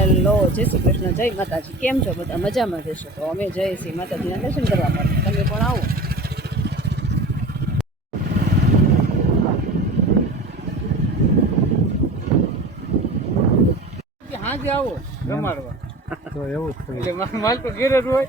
Hello, જય શ્રી કૃષ્ણ, જય માતાજી. કેમ છો બધા? મજામાં જશો? તો અમે જઈએ છીએ માતાજીના દર્શન કરવા માટે. તમે પણ આવો. હા જ આવો રમાડવા તો એવું જ એટલે માલ તો ઘેર જ હોય.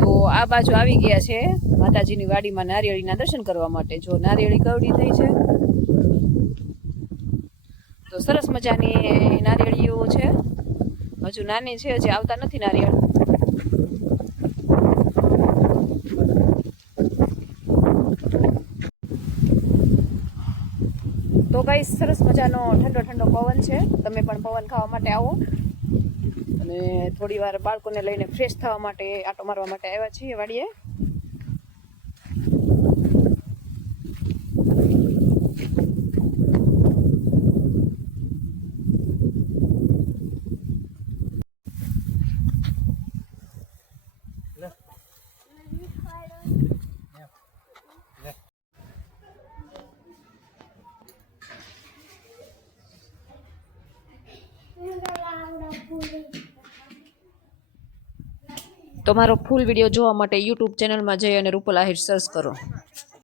તો આ બાજુ આવી ગયા છે માતાજીની વાડીમાં નારિયેળીના દર્શન કરવા માટે. જો નારિયેળી કવડી થઈ છે તો સરસ મજાની નારિયેળીઓ છે. હજુ નાની છે, હજી આવતા નથી નારિયેળ. તો ગાઈસ, સરસ મજાનો ઠંડો ઠંડો પવન છે. તમે પણ પવન ખાવા માટે આવો. અને થોડી વાર બાળકોને લઈને ફ્રેશ થવા માટે, આટો મારવા માટે આવ્યા છીએ વાડીએ. તો મારો ફૂલ વિડીયો જોવા માટે યુટ્યુબ ચેનલમાં જઈ અને રૂપલ આહિર સર્ચ કરો.